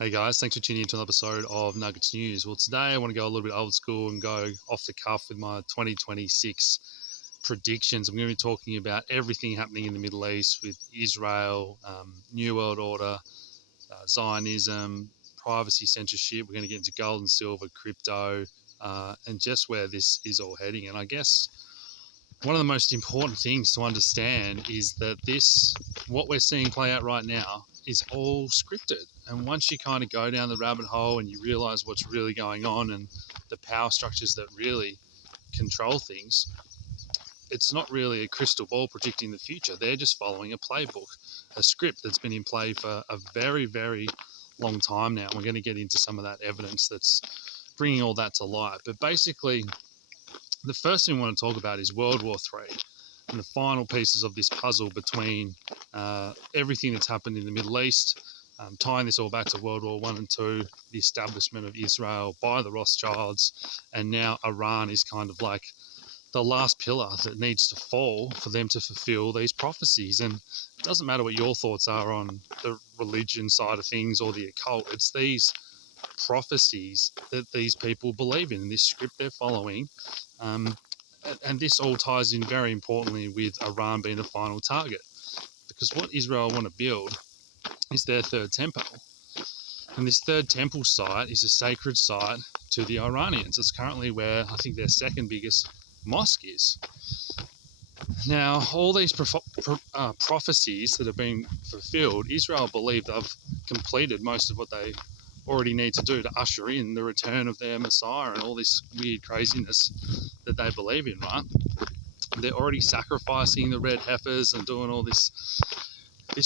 Hey guys, thanks for tuning into an episode of Nuggets News. Well, today I want to go a little bit old school and go off the cuff with my 2026 predictions. I'm going to be talking about everything happening in the Middle East with Israel, New World Order, Zionism, privacy censorship. We're going to get into gold and silver, crypto, and just where this is all heading. And I guess one of the most important things to understand is that what we're seeing play out right now, is all scripted. And once you kind of go down the rabbit hole and you realize what's really going on and the power structures that really control things, it's not really a crystal ball predicting the future. They're just following a playbook, a script that's been in play for a very, very long time now. We're going to get into some of that evidence that's bringing all that to light. But basically, the first thing we want to talk about is World War III and the final pieces of this puzzle between everything that's happened in the Middle East, tying this all back to World War I and II, the establishment of Israel by the Rothschilds, and now Iran is kind of like the last pillar that needs to fall for them to fulfill these prophecies. And it doesn't matter what your thoughts are on the religion side of things or the occult, it's these prophecies that these people believe in, this script they're following. And this all ties in very importantly with Iran being the final target, because what Israel want to build is their third temple. And this third temple site is a sacred site to the Iranians. It's currently where I think their second biggest mosque is. Now, all these prophecies that have been fulfilled, Israel believe they've completed most of what they already need to do to usher in the return of their Messiah and all this weird craziness that they believe in, right? They're already sacrificing the red heifers and doing all this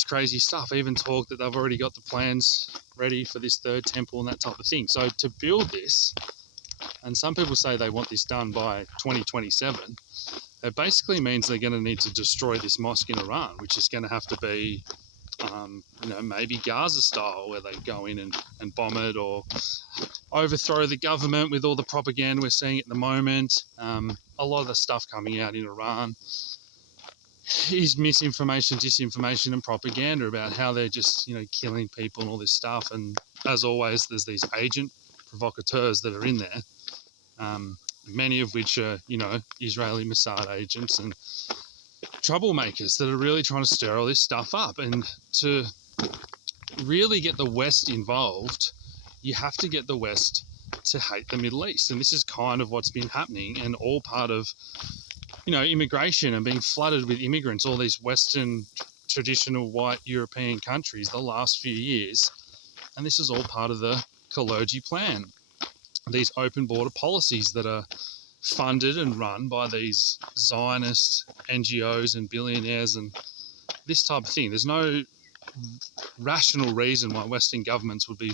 crazy stuff. Even talk that they've already got the plans ready for this third temple and that type of thing. So to build this, and some people say they want this done by 2027, it basically means they're going to need to destroy this mosque in Iran, which is going to have to be maybe Gaza style, where they go in and bomb it or overthrow the government with all the propaganda we're seeing at the moment. A lot of the stuff coming out in Iran is misinformation, disinformation, and propaganda about how they're just, killing people and all this stuff. And as always, there's these agent provocateurs that are in there, many of which are, Israeli Mossad agents and troublemakers that are really trying to stir all this stuff up. And to really get the West involved, you have to get the West to hate the Middle East. And this is kind of what's been happening, and all part of, immigration and being flooded with immigrants, all these Western traditional white European countries the last few years. And this is all part of the Kalergi plan, these open border policies that are funded and run by these Zionist NGOs and billionaires and this type of thing. There's no rational reason why Western governments would be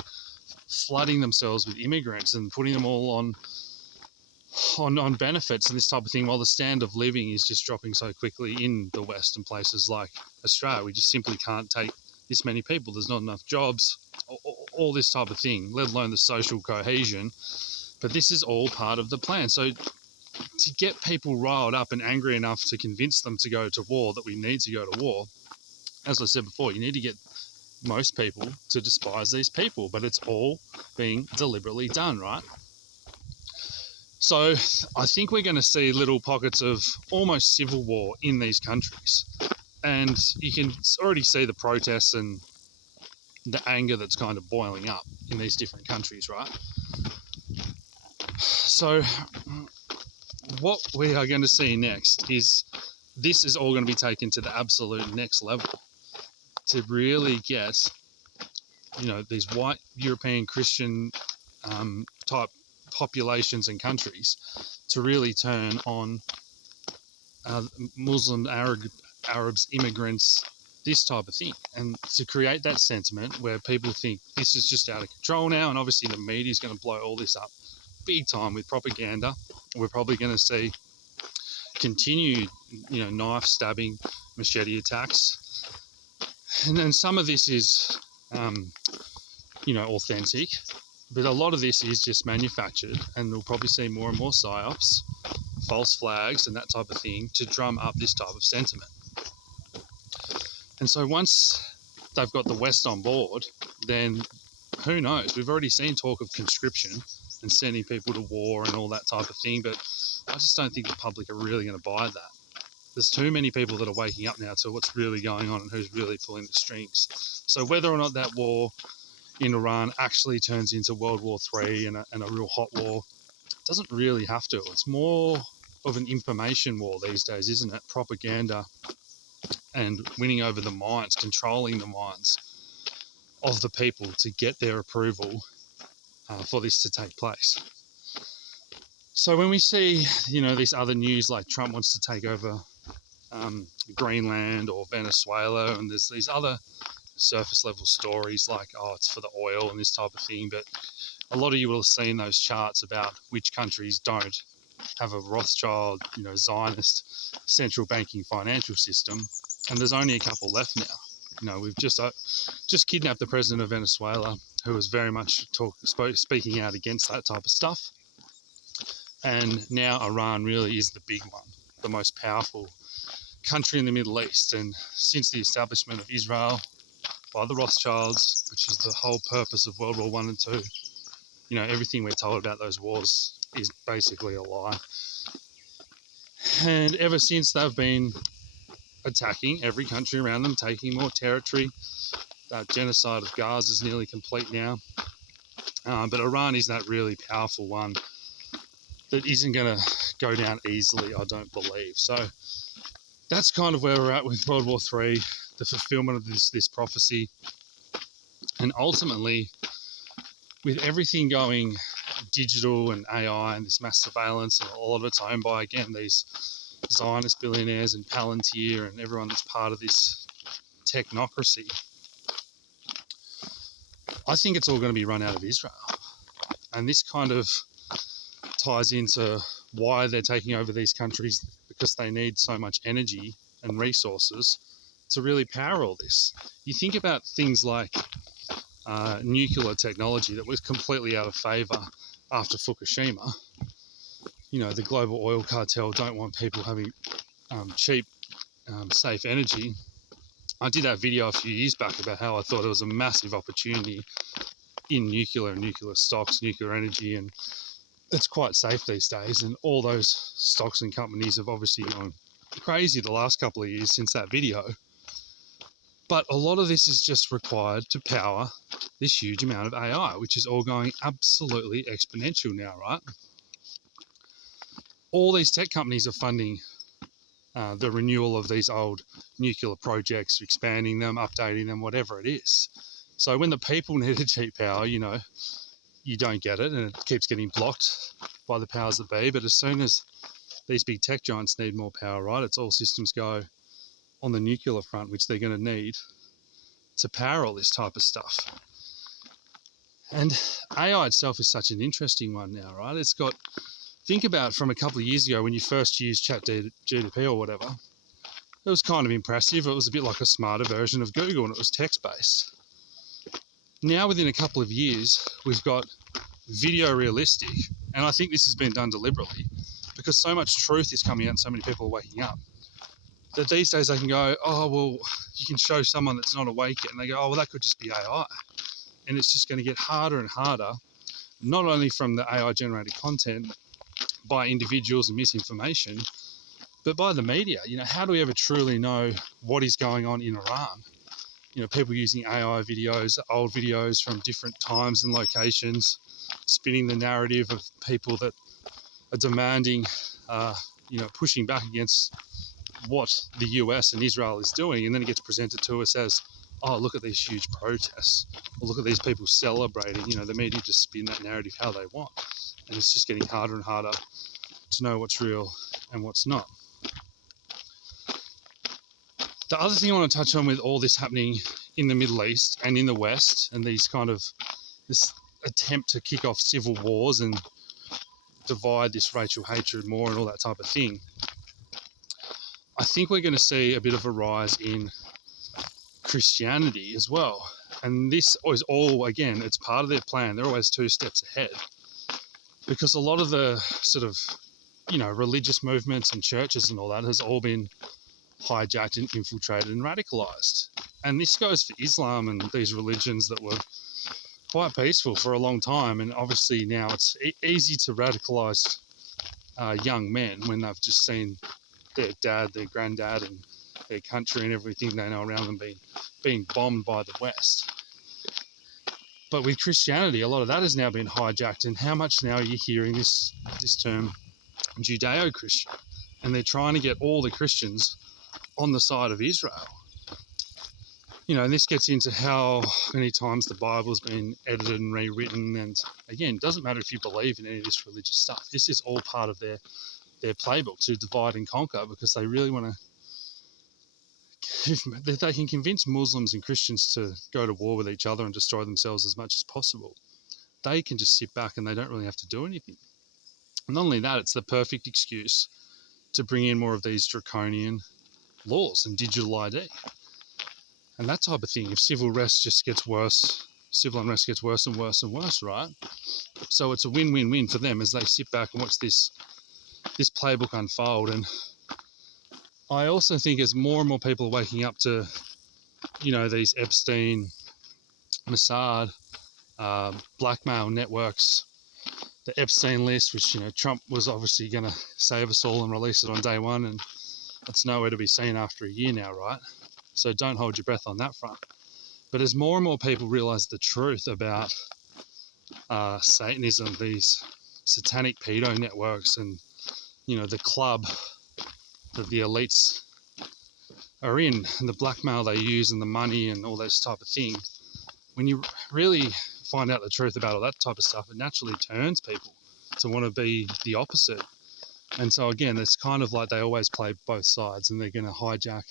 flooding themselves with immigrants and putting them all on benefits and this type of thing, while the standard of living is just dropping so quickly in the West and places like Australia. We just simply can't take this many people. There's not enough jobs, all this type of thing, let alone the social cohesion. But this is all part of the plan. So to get people riled up and angry enough to convince them to go to war, that we need to go to war, as I said before, you need to get most people to despise these people, but it's all being deliberately done, right? So I think we're going to see little pockets of almost civil war in these countries. And you can already see the protests and the anger that's kind of boiling up in these different countries, right? So what we are going to see next is this is all going to be taken to the absolute next level to really get, these white European Christian type populations and countries to really turn on Muslim, Arabs, immigrants, this type of thing, and to create that sentiment where people think this is just out of control now. And obviously the media is going to blow all this up big time with propaganda. We're probably going to see continued, knife stabbing, machete attacks, and then some of this is, authentic, but a lot of this is just manufactured, and we'll probably see more and more psyops, false flags, and that type of thing to drum up this type of sentiment. And so once they've got the West on board, then who knows? We've already seen talk of conscription and sending people to war and all that type of thing, but I just don't think the public are really going to buy that. There's too many people that are waking up now to what's really going on and who's really pulling the strings. So whether or not that war in Iran actually turns into World War III and a real hot war, doesn't really have to. It's more of an information war these days, isn't it? Propaganda and winning over the minds, controlling the minds of the people to get their approval for this to take place. So when we see, these other news like Trump wants to take over Greenland or Venezuela, and there's these other surface level stories like, oh, it's for the oil and this type of thing, but a lot of you will have seen those charts about which countries don't have a Rothschild, Zionist central banking financial system, and there's only a couple left now. We've just kidnapped the president of Venezuela, who was very much speaking out against that type of stuff, and now Iran really is the big one, the most powerful country in the Middle East. And since the establishment of Israel by the Rothschilds, which is the whole purpose of World War I and II, everything we're told about those wars is basically a lie. And ever since, they've been attacking every country around them, taking more territory. That genocide of Gaza is nearly complete now. But Iran is that really powerful one that isn't going to go down easily, I don't believe. So that's kind of where we're at with World War III, the fulfillment of this prophecy. And ultimately, with everything going digital and AI and this mass surveillance, and all of it's owned by, again, these Zionist billionaires and Palantir and everyone that's part of this technocracy, I think it's all going to be run out of Israel. And this kind of ties into why they're taking over these countries, because they need so much energy and resources to really power all this. You think about things like nuclear technology that was completely out of favour after Fukushima. The global oil cartel don't want people having cheap, safe energy. I did that video a few years back about how I thought there was a massive opportunity in nuclear stocks, nuclear energy, and it's quite safe these days. And all those stocks and companies have obviously gone crazy the last couple of years since that video. But a lot of this is just required to power this huge amount of AI, which is all going absolutely exponential now, right? All these tech companies are funding the renewal of these old nuclear projects, expanding them, updating them, whatever it is. So when the people need a cheap power, you don't get it, and it keeps getting blocked by the powers that be. But as soon as these big tech giants need more power, right, it's all systems go on the nuclear front, which they're going to need to power all this type of stuff. And AI itself is such an interesting one now, right? Think about from a couple of years ago when you first used ChatGPT or whatever, it was kind of impressive. It was a bit like a smarter version of Google, and it was text-based. Now, within a couple of years, we've got video realistic, and I think this has been done deliberately because so much truth is coming out and so many people are waking up, that these days they can go, oh, well, you can show someone that's not awake yet, and they go, oh, well, that could just be AI. And it's just going to get harder and harder, not only from the AI-generated content by individuals and misinformation, but by the media. How do we ever truly know what is going on in Iran? People using AI videos, old videos from different times and locations, spinning the narrative of people that are demanding, pushing back against what the US and Israel is doing, and then it gets presented to us as, oh, look at these huge protests, or look at these people celebrating. The media just spin that narrative how they want, and it's just getting harder and harder to know what's real and what's not. The other thing I want to touch on with all this happening in the Middle East and in the West, and this attempt to kick off civil wars and divide this racial hatred more and all that type of thing, I think we're going to see a bit of a rise in Christianity as well. And this is all, again, it's part of their plan. They're always 2 steps ahead, because a lot of the sort of, religious movements and churches and all that has all been hijacked and infiltrated and radicalized. And this goes for Islam and these religions that were quite peaceful for a long time, and obviously now it's easy to radicalise young men when they've just seen their dad, their granddad, and their country and everything they know around them being bombed by the West. But with Christianity, a lot of that has now been hijacked, and how much now are you hearing this term Judeo-Christian? And they're trying to get all the Christians on the side of Israel. And this gets into how many times the Bible's been edited and rewritten. And again, it doesn't matter if you believe in any of this religious stuff. This is all part of their playbook to divide and conquer, because they really want to, if they can convince Muslims and Christians to go to war with each other and destroy themselves as much as possible, they can just sit back and they don't really have to do anything. And not only that, it's the perfect excuse to bring in more of these draconian laws and digital ID and that type of thing. If civil unrest gets worse and worse and worse, right? So it's a win-win-win for them as they sit back and watch this playbook unfold. And I also think as more and more people are waking up to, these Epstein, Mossad, blackmail networks, the Epstein list, which, Trump was obviously going to save us all and release it on day one, and it's nowhere to be seen after a year now, right? So don't hold your breath on that front. But as more and more people realise the truth about Satanism, these satanic pedo networks, and, the club that the elites are in, and the blackmail they use, and the money and all those type of things, when you really find out the truth about all that type of stuff, it naturally turns people to want to be the opposite. And so again, it's kind of like they always play both sides, and they're going to hijack,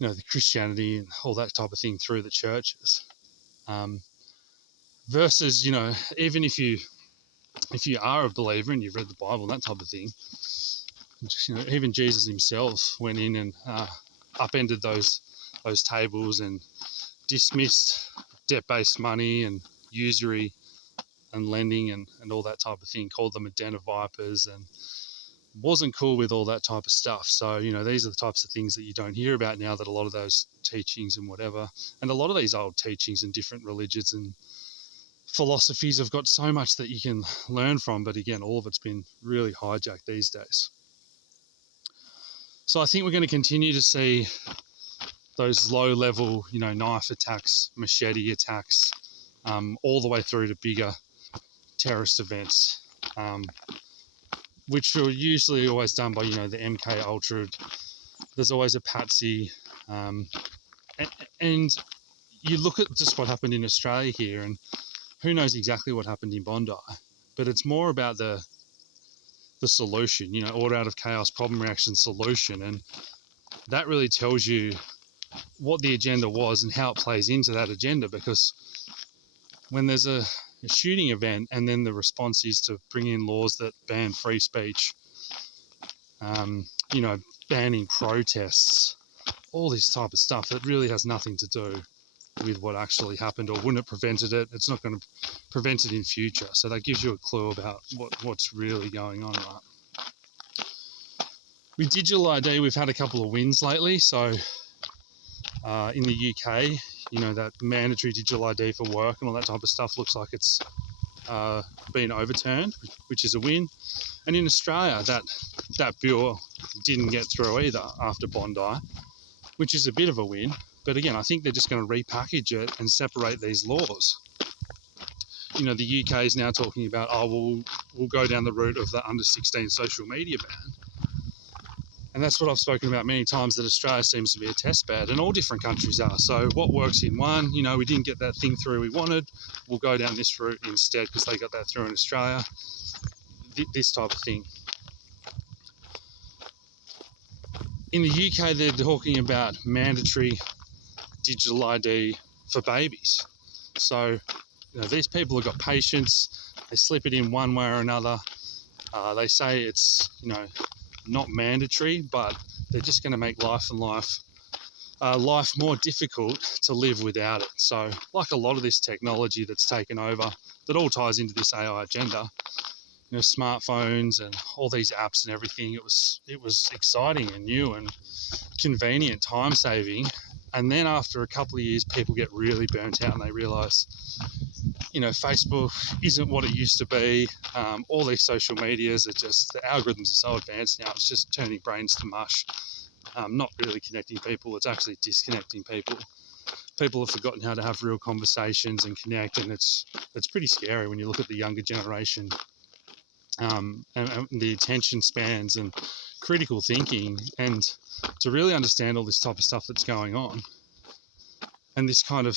the Christianity and all that type of thing through the churches. Versus, even if you are a believer and you've read the Bible and that type of thing, even Jesus himself went in and upended those tables and dismissed debt-based money and usury and lending and all that type of thing, called them a den of vipers, and wasn't cool with all that type of stuff. So, these are the types of things that you don't hear about now, that a lot of those teachings and whatever, and a lot of these old teachings and different religions and philosophies have got so much that you can learn from, but again, all of it's been really hijacked these days. So I think we're going to continue to see those low-level, knife attacks, machete attacks, all the way through to bigger terrorist events, which are usually always done by, the MK Ultra. There's always a patsy, and you look at just what happened in Australia here, and who knows exactly what happened in Bondi, but it's more about the solution, order out of chaos, problem, reaction, solution, and that really tells you what the agenda was and how it plays into that agenda. Because when there's a shooting event and then the response is to bring in laws that ban free speech, banning protests, all this type of stuff that really has nothing to do with what actually happened, or wouldn't have prevented it. It's not going to prevent it in future. So that gives you a clue about what's really going on, right? With digital ID, we've had a couple of wins lately. So in the UK, that mandatory digital ID for work and all that type of stuff looks like it's been overturned, which is a win. And in Australia, that bill didn't get through either after Bondi, which is a bit of a win. But again, I think they're just going to repackage it and separate these laws. The UK is now talking about, we'll go down the route of the under 16 social media ban. And that's what I've spoken about many times, that Australia seems to be a test bed, and all different countries are. So what works in one, we didn't get that thing through we wanted, we'll go down this route instead because they got that through in Australia. This type of thing. In the UK, they're talking about mandatory digital ID for babies. So, these people have got patience. They slip it in one way or another. They say it's, not mandatory, but they're just going to make life more difficult to live without it. So, like a lot of this technology that's taken over, that all ties into this AI agenda, smartphones and all these apps and everything. It was exciting and new and convenient, time-saving, And then after a couple of years, people get really burnt out and they realise, Facebook isn't what it used to be. All these social medias are just, the algorithms are so advanced now, it's just turning brains to mush. Not really connecting people, it's actually disconnecting people. People have forgotten how to have real conversations and connect, and it's pretty scary when you look at the younger generation, and the attention spans and critical thinking, and to really understand all this type of stuff that's going on, and this kind of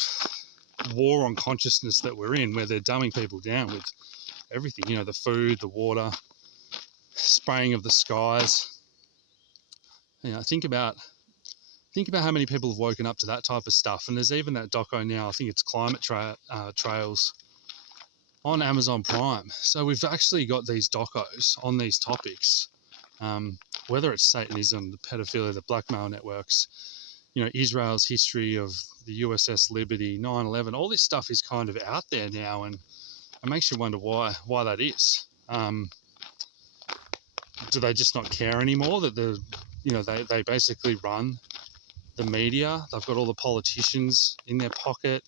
war on consciousness that we're in, where they're dumbing people down with everything, the food, the water, spraying of the skies. Think about how many people have woken up to that type of stuff. And there's even that doco now, I think it's Climate Trails, on Amazon Prime. So we've actually got these docos on these topics, whether it's Satanism, the pedophilia, the blackmail networks, Israel's history of the USS Liberty, 9/11, all this stuff is kind of out there now, and it makes you wonder why that is. Do they just not care anymore that they basically run the media? They've got all the politicians in their pocket,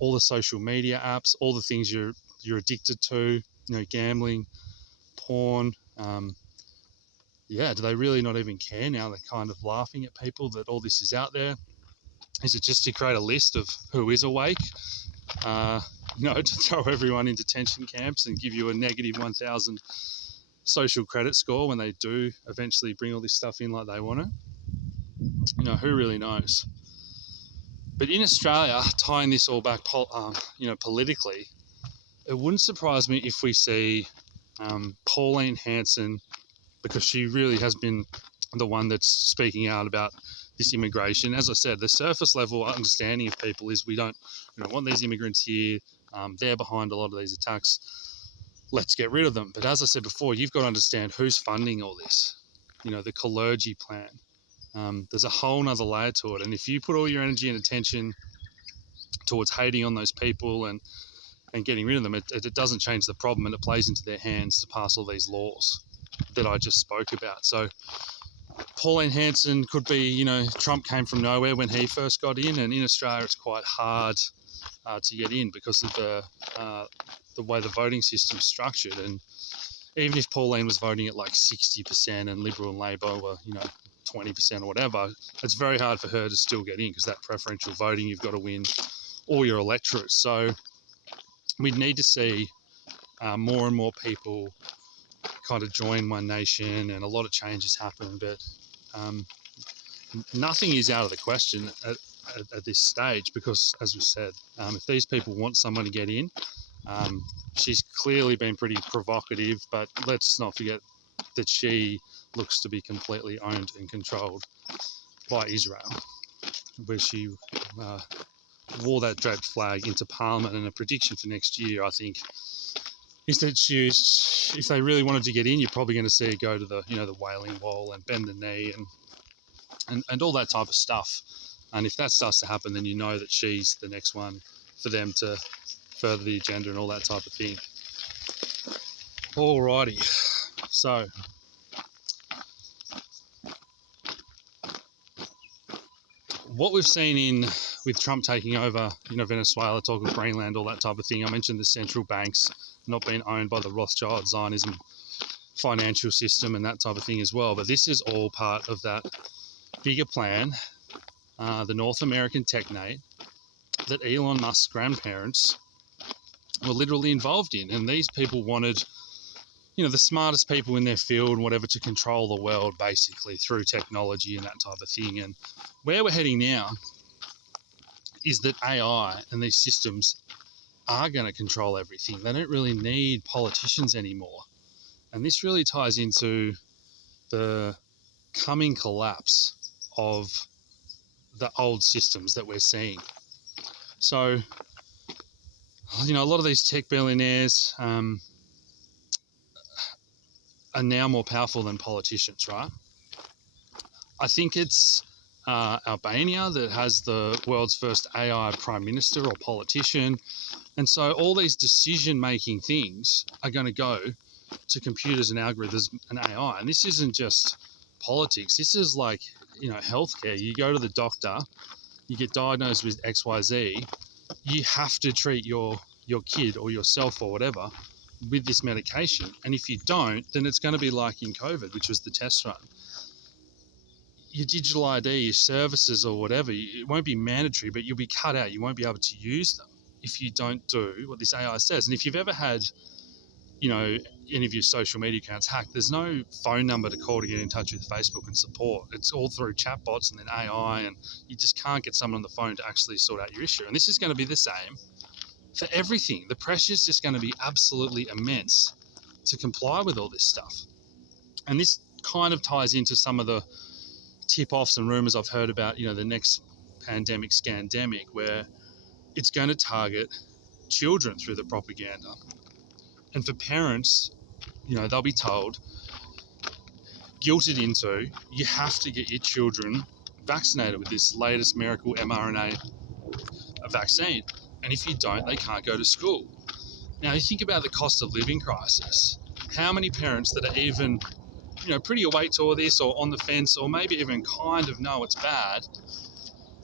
all the social media apps, all the things you're addicted to, gambling, porn. Do they really not even care now? They're kind of laughing at people that all this is out there. Is it just to create a list of who is awake? To throw everyone into detention camps and give you a negative 1,000 social credit score when they do eventually bring all this stuff in like they want to? Who really knows? But in Australia, tying this all back, politically, it wouldn't surprise me if we see Pauline Hanson, because she really has been the one that's speaking out about this immigration. As I said, the surface level understanding of people is we don't want these immigrants here. They're behind a lot of these attacks. Let's get rid of them. But as I said before, you've got to understand who's funding all this. The clergy plan. There's a whole nother layer to it. And if you put all your energy and attention towards hating on those people and getting rid of them, it doesn't change the problem, and it plays into their hands to pass all these laws that I just spoke about. So Pauline Hanson could be, Trump came from nowhere when he first got in, and in Australia it's quite hard to get in because of the way the voting system's structured. And even if Pauline was voting at like 60% and Liberal and Labor were, 20% or whatever, it's very hard for her to still get in because that preferential voting, you've got to win all your electorate. So we'd need to see more and more people kind of join One Nation, and a lot of changes happen, but nothing is out of the question at this stage because, as we said, if these people want someone to get in, she's clearly been pretty provocative, but let's not forget that she looks to be completely owned and controlled by Israel, where she wore that draped flag into Parliament. And a prediction for next year, I think, is that if they really wanted to get in, you're probably going to see her go to the the Wailing Wall and bend the knee and all that type of stuff. And if that starts to happen, then you know that she's the next one for them to further the agenda and all that type of thing. Alrighty, so what we've seen with Trump taking over, Venezuela, talk of Greenland, all that type of thing. I mentioned the central banks not being owned by the Rothschild Zionism financial system and that type of thing as well. But this is all part of that bigger plan, the North American Technate, that Elon Musk's grandparents were literally involved in. And these people wanted, the smartest people in their field and whatever to control the world basically through technology and that type of thing. And where we're heading now is that AI and these systems are going to control everything. They don't really need politicians anymore. And this really ties into the coming collapse of the old systems that we're seeing. So, a lot of these tech billionaires are now more powerful than politicians, right? I think it's Albania that has the world's first AI prime minister or politician. And so all these decision-making things are going to go to computers and algorithms and AI. And this isn't just politics. This is like, healthcare. You go to the doctor you get diagnosed with XYZ, you have to treat your kid or yourself or whatever with this medication. And if you don't, then it's going to be like in COVID, which was the test run. Your digital ID, your services or whatever, it won't be mandatory, but you'll be cut out. You won't be able to use them if you don't do what this AI says. And if you've ever had, any of your social media accounts hacked, there's no phone number to call to get in touch with Facebook and support. It's all through chatbots and then AI, and you just can't get someone on the phone to actually sort out your issue. And this is going to be the same for everything. The pressure is just going to be absolutely immense to comply with all this stuff. And this kind of ties into some of the tip-offs and rumors I've heard about, the next pandemic, scandemic, where it's going to target children through the propaganda. And for parents, they'll be told, guilted into, you have to get your children vaccinated with this latest miracle mRNA vaccine. And if you don't, they can't go to school. Now, you think about the cost of living crisis. How many parents that are even, pretty awake to all this or on the fence or maybe even kind of know it's bad,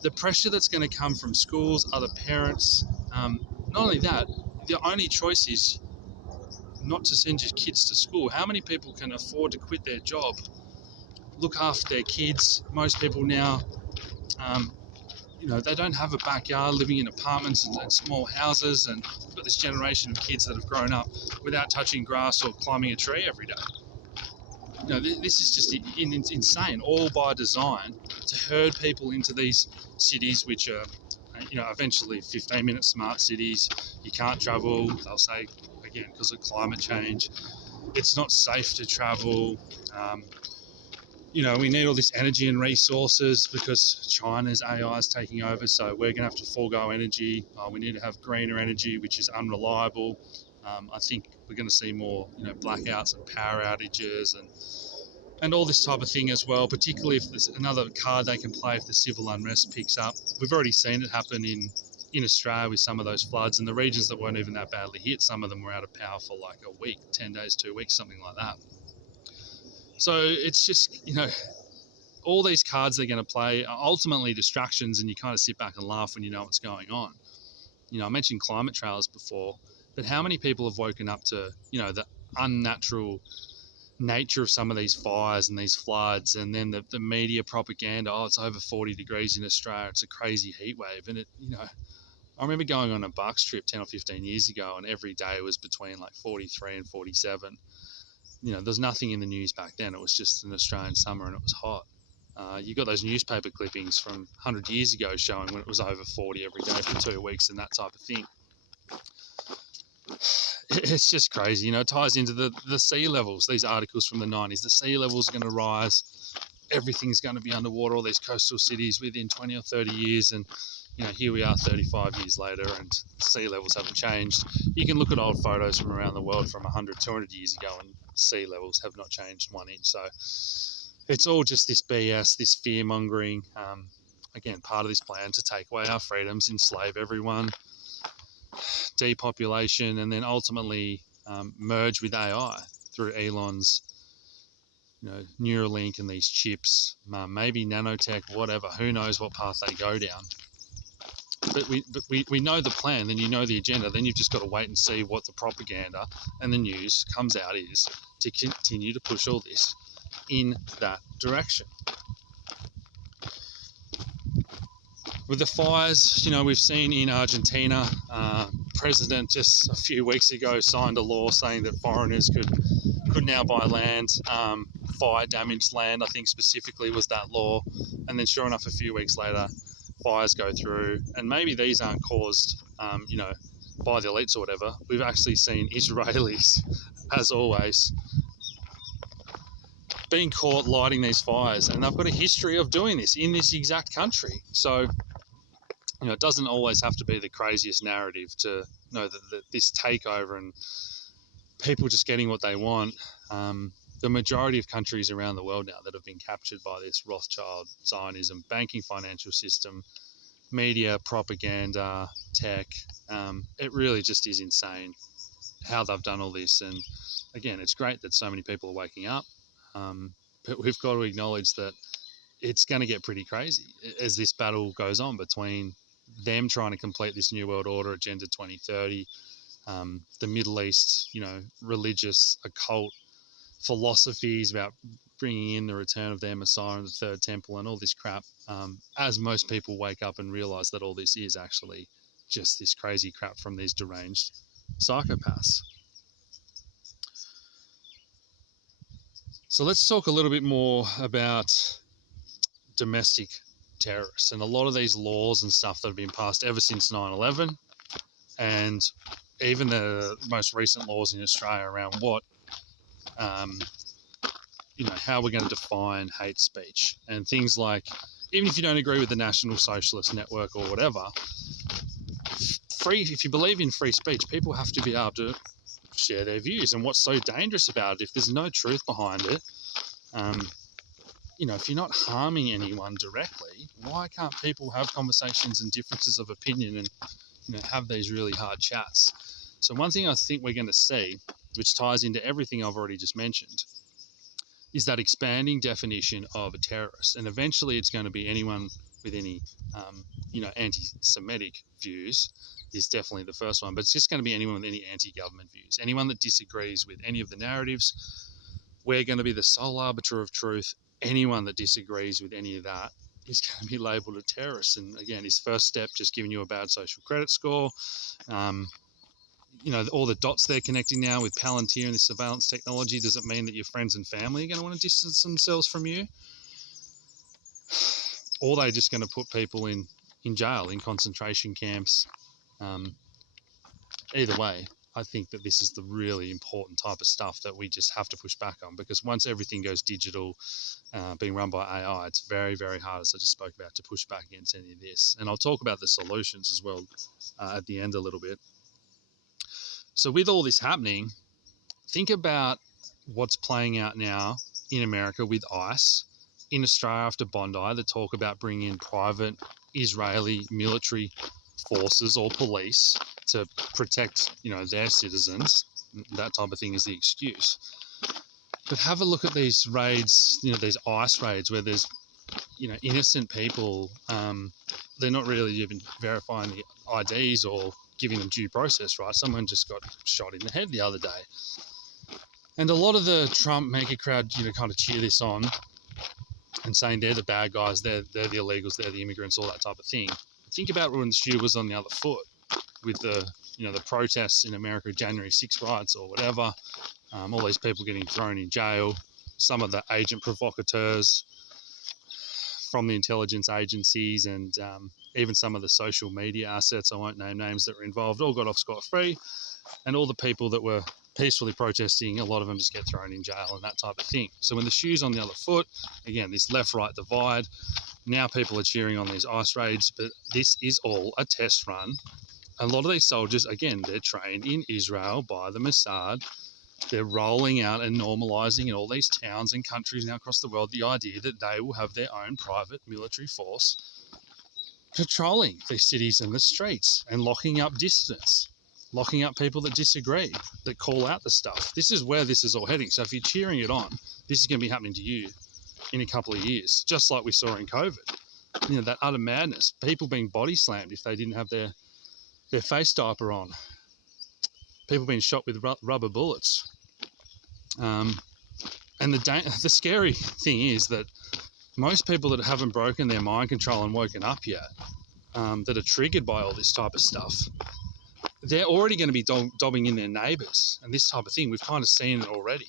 the pressure that's going to come from schools, other parents, not only that, the only choice is not to send your kids to school. How many people can afford to quit their job, look after their kids? Most people now, they don't have a backyard, living in apartments and small houses, and we've got this generation of kids that have grown up without touching grass or climbing a tree every day. This is just insane, all by design, to herd people into these cities which are, eventually 15-minute smart cities. You can't travel, they'll say, again, because of climate change. It's not safe to travel. We need all this energy and resources because China's AI is taking over, so we're going to have to forego energy. We need to have greener energy, which is unreliable. I think we're going to see more, blackouts and power outages and all this type of thing as well, particularly if there's another card they can play if the civil unrest picks up. We've already seen it happen in Australia with some of those floods, and the regions that weren't even that badly hit, some of them were out of power for like a week, 10 days, 2 weeks, something like that. So it's just, all these cards they're going to play are ultimately distractions, and you kind of sit back and laugh when you know what's going on. I mentioned climate trailers before, but how many people have woken up to, the unnatural nature of some of these fires and these floods, and then the media propaganda, it's over 40 degrees in Australia, it's a crazy heat wave. And I remember going on a bucks trip 10 or 15 years ago, and every day was between like 43 and 47. There's nothing in the news back then. It was just an Australian summer and it was hot. You got those newspaper clippings from 100 years ago showing when it was over 40 every day for 2 weeks and that type of thing. It's just crazy. It ties into the sea levels, these articles from the 90s. The sea levels are going to rise. Everything's going to be underwater, all these coastal cities within 20 or 30 years. And, here we are 35 years later and sea levels haven't changed. You can look at old photos from around the world from 100, 200 years ago and sea levels have not changed 1 inch. So it's all just this BS, this fear-mongering. Again, part of this plan to take away our freedoms, enslave everyone, depopulation, and then ultimately merge with AI through Elon's, Neuralink and these chips, maybe nanotech, whatever. Who knows what path they go down? But we know the plan. Then you know the agenda. Then you've just got to wait and see what the propaganda and the news comes out is to continue to push all this in that direction. With the fires, we've seen in Argentina, president just a few weeks ago signed a law saying that foreigners could now buy land, fire damaged land, I think specifically was that law. And then sure enough, a few weeks later, fires go through. And maybe these aren't caused, by the elites or whatever. We've actually seen Israelis, as always, being caught lighting these fires. And they've got a history of doing this in this exact country. So, it doesn't always have to be the craziest narrative to know that this takeover and people just getting what they want. The majority of countries around the world now that have been captured by this Rothschild Zionism, banking, financial system, media, propaganda, tech, it really just is insane how they've done all this. And again, it's great that so many people are waking up, but we've got to acknowledge that it's going to get pretty crazy as this battle goes on between them trying to complete this New World Order Agenda 2030, the Middle East, religious occult philosophies about bringing in the return of their Messiah and the Third Temple and all this crap, as most people wake up and realize that all this is actually just this crazy crap from these deranged psychopaths. So let's talk a little bit more about domestic terrorists and a lot of these laws and stuff that have been passed ever since 9/11, and even the most recent laws in Australia around what, how we're going to define hate speech and things like, even if you don't agree with the National Socialist Network or whatever, if you believe in free speech, people have to be able to share their views. And what's so dangerous about it, if there's no truth behind it, if you're not harming anyone directly, why can't people have conversations and differences of opinion and have these really hard chats? So one thing I think we're going to see, which ties into everything I've already just mentioned, is that expanding definition of a terrorist. And eventually it's going to be anyone with any, anti-Semitic views is definitely the first one, but it's just going to be anyone with any anti-government views. Anyone that disagrees with any of the narratives, we're going to be the sole arbiter of truth. Anyone that disagrees with any of that is going to be labelled a terrorist. And again, his first step, just giving you a bad social credit score. All the dots they're connecting now with Palantir and this surveillance technology, does it mean that your friends and family are going to want to distance themselves from you? Or they're just going to put people in jail, in concentration camps? Either way, I think that this is the really important type of stuff that we just have to push back on, because once everything goes digital, being run by AI, it's very, very hard, as I just spoke about, to push back against any of this. And I'll talk about the solutions as well at the end a little bit. So with all this happening, think about what's playing out now in America with ICE, in Australia after Bondi, that talk about bringing in private Israeli military forces or police to protect, their citizens. That type of thing is the excuse. But have a look at these raids, these ICE raids where there's, innocent people. They're not really even verifying the IDs or giving them due process, right? Someone just got shot in the head the other day. And a lot of the Trump mega crowd, kind of cheer this on and saying they're the bad guys, they're the illegals, they're the immigrants, all that type of thing. Think about when the shoe was on the other foot with the, the protests in America, January 6 riots or whatever, all these people getting thrown in jail, some of the agent provocateurs from the intelligence agencies and even some of the social media assets, I won't name names, that were involved, all got off scot-free. And all the people that were peacefully protesting, a lot of them just get thrown in jail and that type of thing. So when the shoe's on the other foot, again, this left-right divide, now people are cheering on these ICE raids, but this is all a test run. A lot of these soldiers, again, they're trained in Israel by the Mossad. They're rolling out and normalising in all these towns and countries now across the world the idea that they will have their own private military force patrolling the cities and the streets and locking up dissidents, locking up people that disagree, that call out the stuff. This is where this is all heading. So if you're cheering it on, this is going to be happening to you in a couple of years, just like we saw in COVID. That utter madness, people being body slammed if they didn't have their face diaper on, people being shot with rubber bullets. And the scary thing is that most people that haven't broken their mind control and woken up yet, that are triggered by all this type of stuff, they're already going to be dobbing in their neighbours and this type of thing. We've kind of seen it already.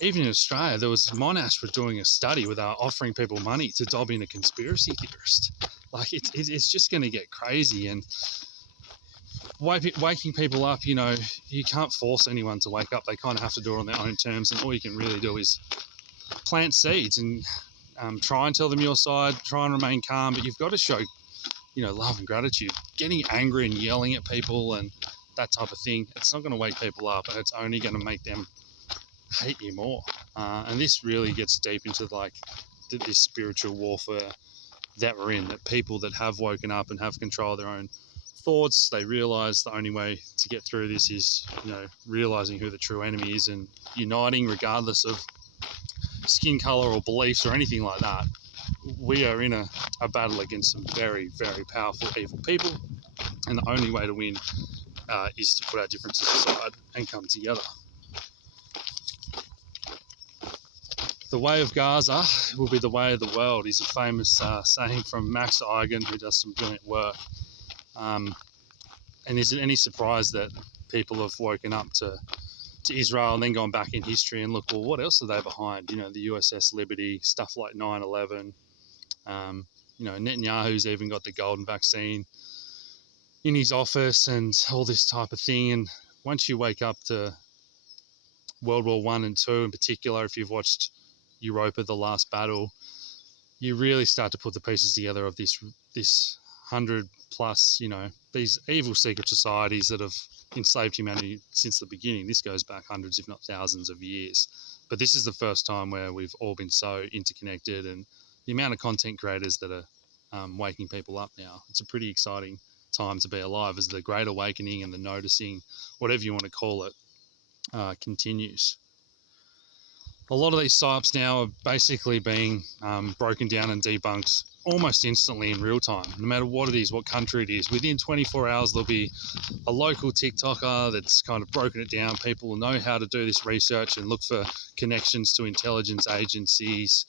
Even in Australia, Monash were doing a where they were offering people money to dob in a conspiracy theorist. Like, it's just going to get crazy. And waking people up, you can't force anyone to wake up. They kind of have to do it on their own terms. And all you can really do is plant seeds and try and tell them your side, try and remain calm. But you've got to show, love and gratitude. Getting angry and yelling at people and that type of thing, it's not going to wake people up, and it's only going to make them hate you more. And this really gets deep into this spiritual warfare that we're in, that people that have woken up and have control of their own thoughts, they realise the only way to get through this is, realising who the true enemy is and uniting regardless of skin color or beliefs or anything like that. We are in a battle against some very, very powerful, evil people, and the only way to win is to put our differences aside and come together. The way of Gaza will be the way of the world is a famous saying from Max Eigen, who does some brilliant work. And is it any surprise that people have woken up to Israel and then gone back in history and look, well, what else are they behind? You know, the USS Liberty, stuff like 9/11. You know, Netanyahu's even got the golden vaccine in his office and all this type of thing. And once you wake up to World War I and II in particular, if you've watched Europa, The Last Battle, you really start to put the pieces together of this 100 plus, you know, these evil secret societies that have enslaved humanity since the beginning. This goes back hundreds, if not thousands of years. But this is the first time where we've all been so interconnected, and the amount of content creators that are waking people up now. It's a pretty exciting time to be alive as the Great Awakening and the noticing, whatever you want to call it, continues. A lot of these psyops now are basically being broken down and debunked almost instantly in real time, no matter what it is, what country it is. Within 24 hours, there'll be a local TikToker that's kind of broken it down. People will know how to do this research and look for connections to intelligence agencies,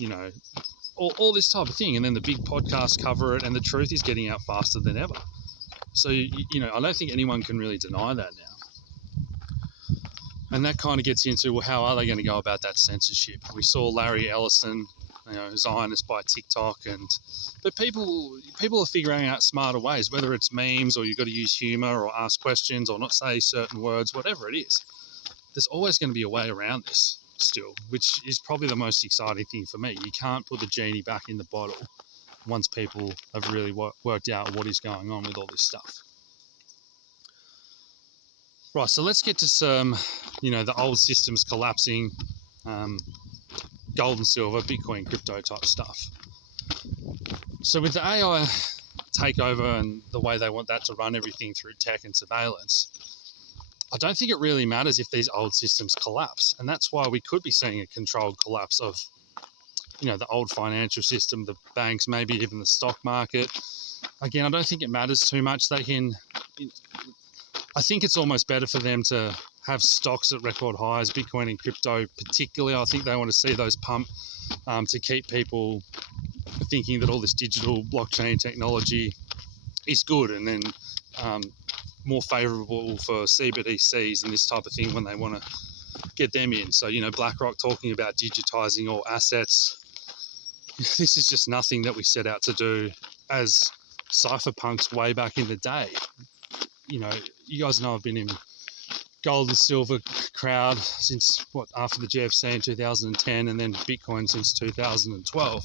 you know, all this type of thing. And then the big podcasts cover it, and the truth is getting out faster than ever. So, you know, I don't think anyone can really deny that now. And that kind of gets into, well, how are they going to go about that censorship? We saw Larry Ellison, you know, Zionist by TikTok, but people are figuring out smarter ways, whether it's memes or you've got to use humor or ask questions or not say certain words, whatever it is. There's always going to be a way around this still, which is probably the most exciting thing for me. You can't put the genie back in the bottle once people have really worked out what is going on with all this stuff. Right, so let's get to some, you know, the old systems collapsing, gold and silver, Bitcoin, crypto type stuff. So with the AI takeover and the way they want that to run everything through tech and surveillance, I don't think it really matters if these old systems collapse. And that's why we could be seeing a controlled collapse of, you know, the old financial system, the banks, maybe even the stock market. Again, I don't think it matters too much. I think it's almost better for them to have stocks at record highs, Bitcoin and crypto particularly. I think they want to see those pump to keep people thinking that all this digital blockchain technology is good, and then more favourable for CBDCs and this type of thing when they want to get them in. So, you know, BlackRock talking about digitising all assets. This is just nothing that we set out to do as cypherpunks way back in the day. You know, you guys know I've been in gold and silver crowd since, after the GFC in 2010, and then Bitcoin since 2012.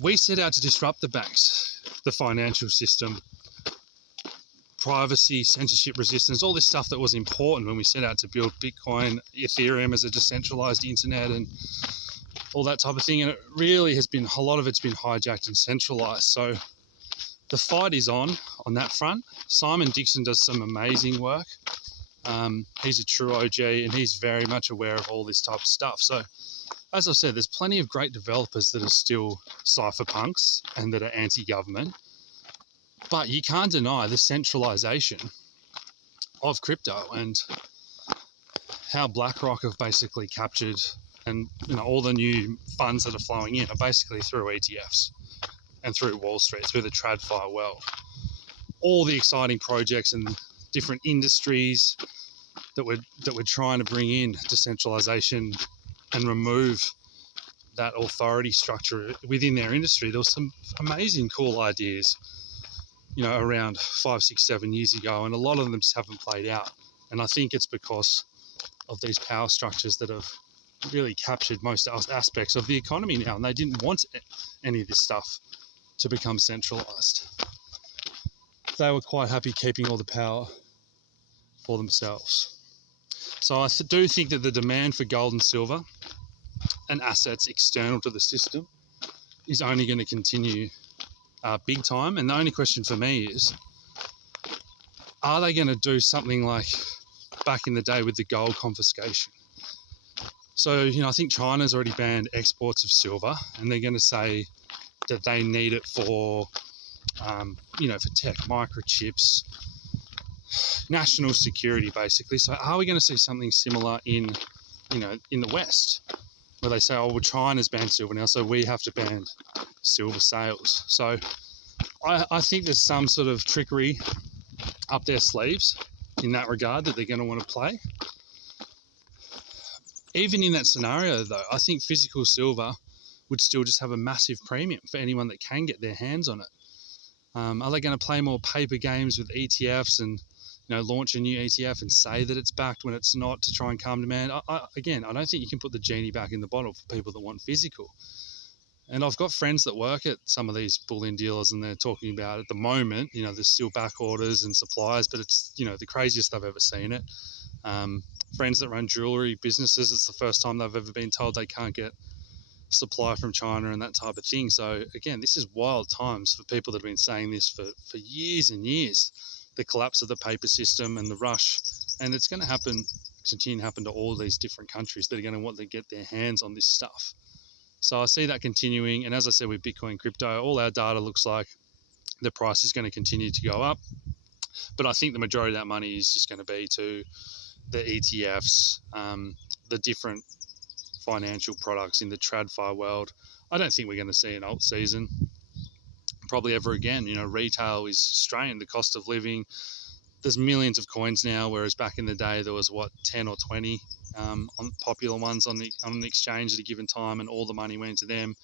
We set out to disrupt the banks, the financial system, privacy, censorship resistance, all this stuff that was important when we set out to build Bitcoin, Ethereum as a decentralized internet and all that type of thing. And it really has been, a lot of it's been hijacked and centralized. So the fight is on that front. Simon Dixon does some amazing work. He's a true OG and he's very much aware of all this type of stuff. So as I said, there's plenty of great developers that are still cypherpunks and that are anti-government. But you can't deny the centralization of crypto and how BlackRock have basically captured, and you know, all the new funds that are flowing in are basically through ETFs and through Wall Street, through the TradFi world. All the exciting projects and different industries that we're trying to bring in decentralization and remove that authority structure within their industry. There was some amazing cool ideas, you know, around 5, 6, 7 years ago, and a lot of them just haven't played out. And I think it's because of these power structures that have really captured most aspects of the economy now, and they didn't want any of this stuff to become centralized. They were quite happy keeping all the power for themselves. So I do think that the demand for gold and silver and assets external to the system is only going to continue big time. And the only question for me is, are they going to do something like back in the day with the gold confiscation? So, I think China's already banned exports of silver, and they're going to say that they need it for, for tech, microchips, national security, basically. So are we going to see something similar in the West, where they say, oh, well, China's banned silver now, so we have to ban silver sales? So I think there's some sort of trickery up their sleeves in that regard that they're going to want to play. Even in that scenario, though, I think physical silver would still just have a massive premium for anyone that can get their hands on it. Are they going to play more paper games with ETFs and launch a new ETF and say that it's backed when it's not, to try and calm demand? Again, I don't think you can put the genie back in the bottle for people that want physical. And I've got friends that work at some of these bullion dealers, and they're talking about, at the moment, there's still back orders and supplies, but it's, the craziest I've ever seen it. Friends that run jewelry businesses, it's the first time they've ever been told they can't get supply from China and that type of thing. So again, this is wild times for people that have been saying this for years and years, the collapse of the paper system and the rush. And it's going to continue to happen to all these different countries that are going to want to get their hands on this stuff. So I see that continuing. And as I said, with Bitcoin crypto, all our data looks like the price is going to continue to go up. But I think the majority of that money is just going to be to the ETFs, the different financial products in the TradFi world. I don't think we're going to see an alt season probably ever again. Retail is strained, the cost of living. There's millions of coins now, whereas back in the day there was 10 or 20 on popular ones on an exchange at a given time, and all the money went to them.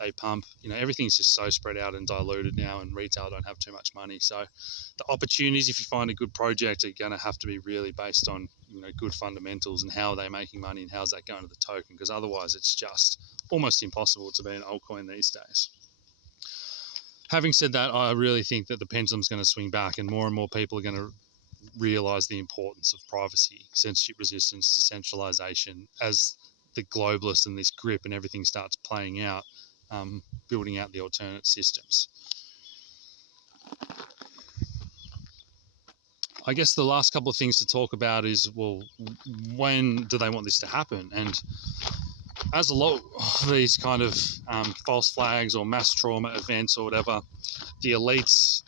They pump. Everything's just so spread out and diluted now, and retail don't have too much money. So the opportunities, if you find a good project, are going to have to be really based on good fundamentals and how they're making money and how's that going to the token, because otherwise it's just almost impossible to be an altcoin these days. Having said that, I really think that the pendulum's going to swing back, and more people are going to realise the importance of privacy, censorship resistance, decentralisation, as the globalists and this grip and everything starts playing out, building out the alternate systems. I guess the last couple of things to talk about is, well, when do they want this to happen? And as a lot of these kind of false flags or mass trauma events or whatever, the elites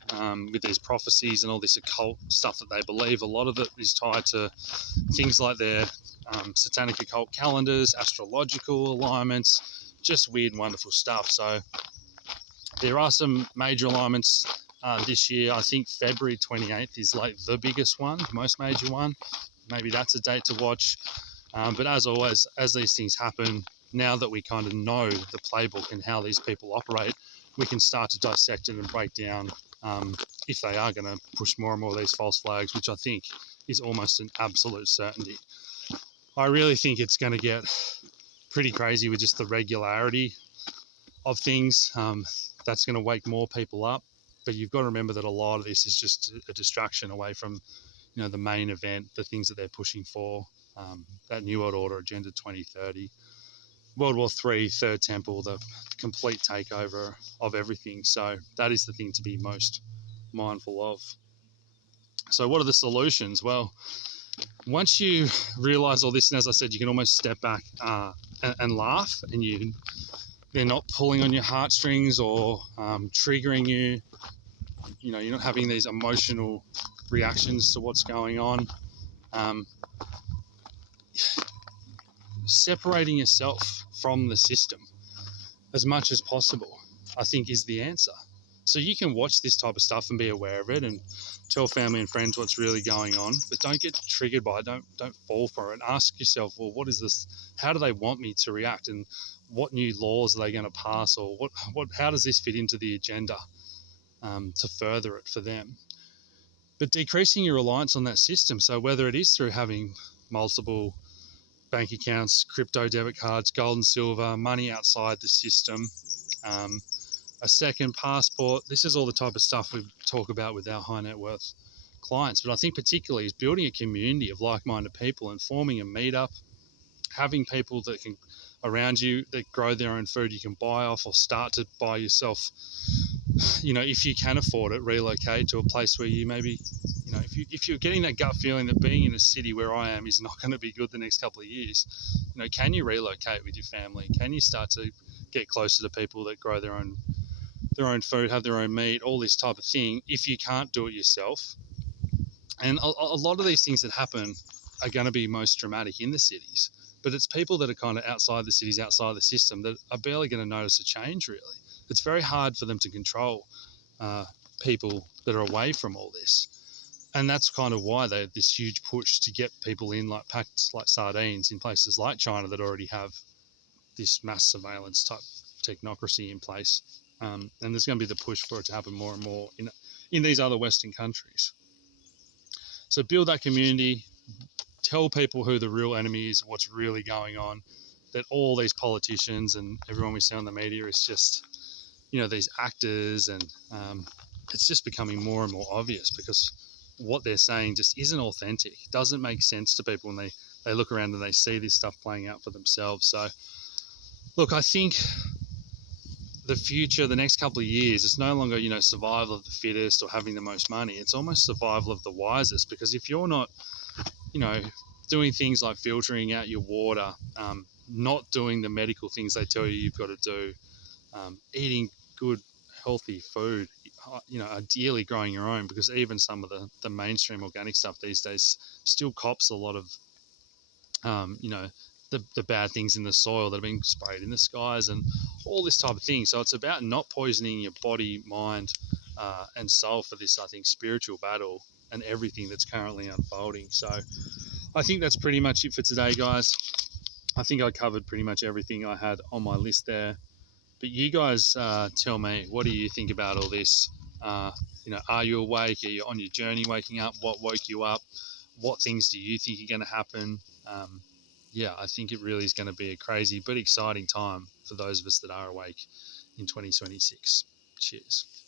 with these prophecies and all this occult stuff that they believe, a lot of it is tied to things like their satanic occult calendars, astrological alignments, just weird and wonderful stuff. So there are some major alignments this year. I think February 28th is like the biggest one, most major one. Maybe that's a date to watch. But as always, as these things happen, now that we kind of know the playbook and how these people operate, we can start to dissect it and break down if they are going to push more and more of these false flags, which I think is almost an absolute certainty. I really think it's going to get pretty crazy with just the regularity of things. That's going to wake more people up. But you've got to remember that a lot of this is just a distraction away from the main event, the things that they're pushing for, that New World Order, Agenda 2030, World War III, Third Temple, the complete takeover of everything. So that is the thing to be most mindful of. So what are the solutions? Well, once you realise all this, and as I said, you can almost step back and laugh, and they're not pulling on your heartstrings or triggering you. You're not having these emotional reactions to what's going on. Separating yourself from the system as much as possible, I think, is the answer. So you can watch this type of stuff and be aware of it and tell family and friends what's really going on, but don't get triggered by it. Don't fall for it. Ask yourself, well, what is this? How do they want me to react? And what new laws are they going to pass? Or how does this fit into the agenda to further it for them? But decreasing your reliance on that system. So whether it is through having multiple bank accounts, crypto debit cards, gold and silver, money outside the system, a second passport. This is all the type of stuff we talk about with our high net worth clients. But I think particularly is building a community of like-minded people and forming a meetup, having people that can around you that grow their own food you can buy off, or start to buy yourself. If you can afford it, relocate to a place where you maybe if you're getting that gut feeling that being in a city where I am is not going to be good the next couple of years, can you relocate with your family? Can you start to get closer to people that grow their own food, have their own meat, all this type of thing? If you can't do it yourself, and a lot of these things that happen are going to be most dramatic in the cities, but it's people that are kind of outside the cities, outside the system, that are barely going to notice a change. Really, it's very hard for them to control people that are away from all this. And that's kind of why they have this huge push to get people in, like packed like sardines, in places like China that already have this mass surveillance type technocracy in place. And there's going to be the push for it to happen more and more in these other Western countries. So build that community, tell people who the real enemy is, what's really going on, that all these politicians and everyone we see on the media is just, these actors, and it's just becoming more and more obvious because what they're saying just isn't authentic. It doesn't make sense to people when they look around and they see this stuff playing out for themselves. So, look, I think the future, the next couple of years, it's no longer, survival of the fittest or having the most money. It's almost survival of the wisest, because if you're not, doing things like filtering out your water, not doing the medical things they tell you you've got to do, eating good, healthy food, ideally growing your own, because even some of the mainstream organic stuff these days still cops a lot of, the bad things in the soil that are being sprayed in the skies and all this type of thing. So it's about not poisoning your body, mind, and soul for this, I think, spiritual battle and everything that's currently unfolding. So I think that's pretty much it for today, guys. I think I covered pretty much everything I had on my list there. But you guys tell me, what do you think about all this? Are you awake? Are you on your journey waking up? What woke you up? What things do you think are going to happen? I think it really is going to be a crazy but exciting time for those of us that are awake in 2026. Cheers.